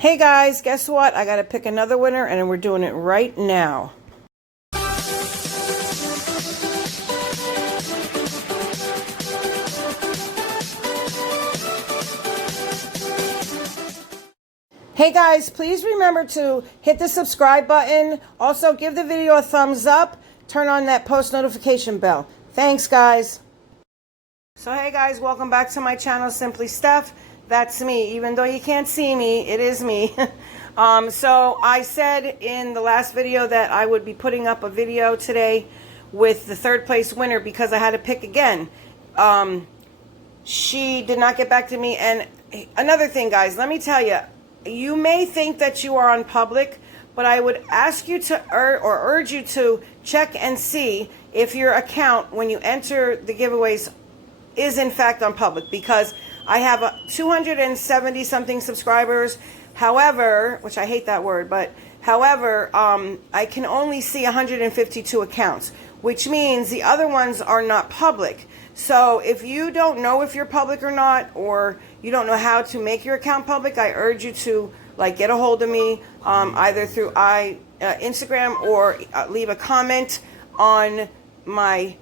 Hey guys, guess what? I gotta pick another winner and we're doing it right now. Hey guys, please remember to hit the subscribe button. Also, give the video a thumbs up. Turn on that post notification bell. Thanks, guys. So hey guys, welcome back to my channel, Simply Steph. That's me. Even though you can't see me, it is me. So I said in the last video that I would be putting up a video today with the third place winner because I had to pick again. She did not get back to me. And another thing, guys, let me tell you, you may think that you are on public, but I would ask you to urge you to check and see if your account, when you enter the giveaways, is in fact on public, because I have 270 something subscribers. However, which I hate that word, but however, I can only see 152 accounts, which means the other ones are not public. So if you don't know if you're public or not, or you don't know how to make your account public, I urge you to get a hold of me, either through Instagram, or leave a comment on my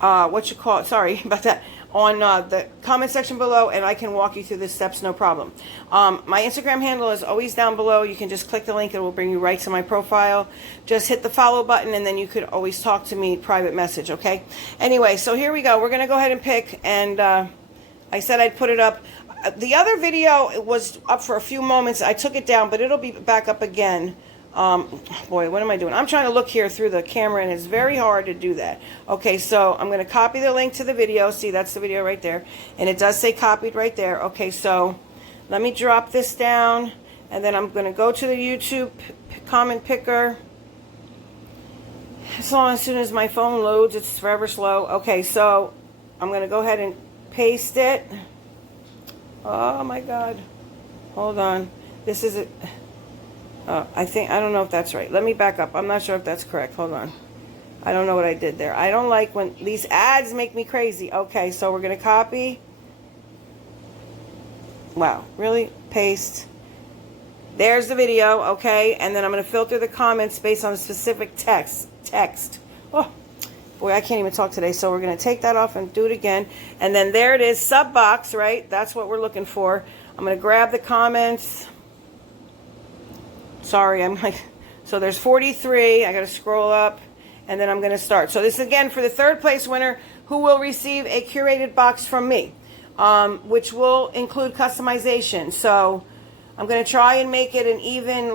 sorry about that, on the comment section below, and I can walk you through the steps, no problem. My Instagram handle is always down below. You can just click the link, it will bring you right to my profile. Just hit the follow button, and then you could always talk to me private message, okay? Anyway, so here we go. We're gonna go ahead and pick, and I said I'd put it up. The other video was up for a few moments. I took it down, but it'll be back up again. Boy, what am I doing? I'm trying to look here through the camera, and it's very hard to do that. Okay, so I'm going to copy the link to the video. See, that's the video right there. And it does say copied right there. Okay, so let me drop this down, and then I'm going to go to the YouTube comment picker. As soon as my phone loads, it's forever slow. Okay, so I'm going to go ahead and paste it. Oh my God. Hold on. This is it. I don't know if that's right. Let me back up. I'm not sure if that's correct. Hold on. I don't know what I did there. I don't like when these ads make me crazy. Okay, so we're going to copy. Wow, really? Paste. There's the video, okay? And then I'm going to filter the comments based on a specific text. Oh, boy, I can't even talk today. So we're going to take that off and do it again. And then there it is, sub box, right? That's what we're looking for. I'm going to grab the comments. Sorry, so there's 43. I got to scroll up, and then I'm going to start. So this is again for the third place winner, who will receive a curated box from me, which will include customization. So I'm going to try and make it an even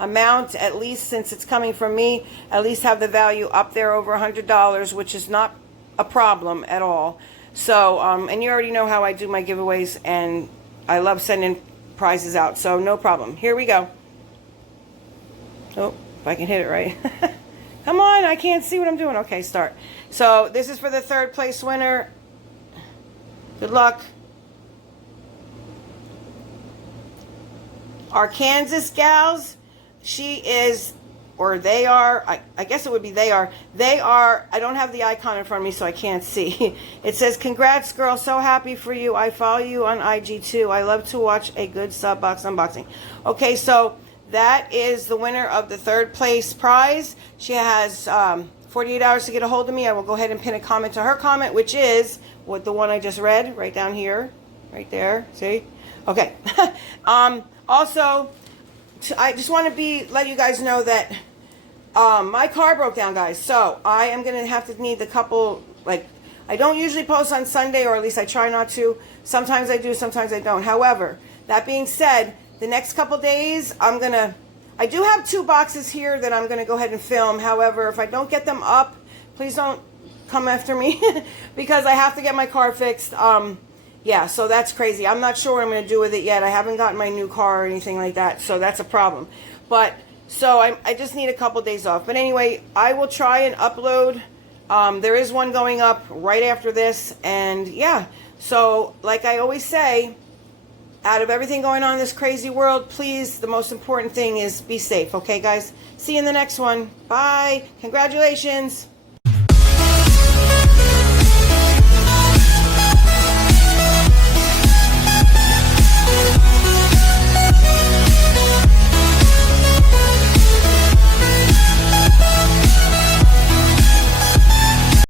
amount, at least since it's coming from me, at least have the value up there over $100, which is not a problem at all. So, and you already know how I do my giveaways, and I love sending prizes out, so no problem. Here we go. Oh, if I can hit it right. Come on, I can't see what I'm doing. Okay, start. So this is for the third place winner. Good luck. Our Kansas gals, she is, or they are, I guess it would be they are, I don't have the icon in front of me, so I can't see. It says, congrats, girl, so happy for you. I follow you on IG too. I love to watch a good sub box unboxing. Okay, so that is the winner of the third place prize. She has 48 hours to get a hold of me. I will go ahead and pin a comment to her comment, which is what the one I just read right down here, right there. See? Okay. Also, I just want to let you guys know that my car broke down, guys. So I am going to have to need a couple, I don't usually post on Sunday, or at least I try not to. Sometimes I do, sometimes I don't. However, that being said, the next couple days, I do have 2 boxes here that I'm going to go ahead and film. However, if I don't get them up, please don't come after me because I have to get my car fixed. Yeah, so that's crazy. I'm not sure what I'm going to do with it yet. I haven't gotten my new car or anything like that, so that's a problem. But, so I just need a couple days off. But anyway, I will try and upload. There is one going up right after this. And yeah, so like I always say, out of everything going on in this crazy world, please, the most important thing is be safe. Okay, guys? See you in the next one. Bye. Congratulations.